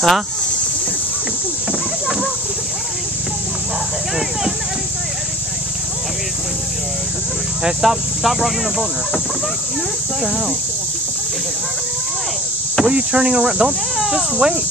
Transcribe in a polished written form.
Huh? Hey, stop rocking the boat, nurse. What the hell? What are you turning around? Don't, just wait.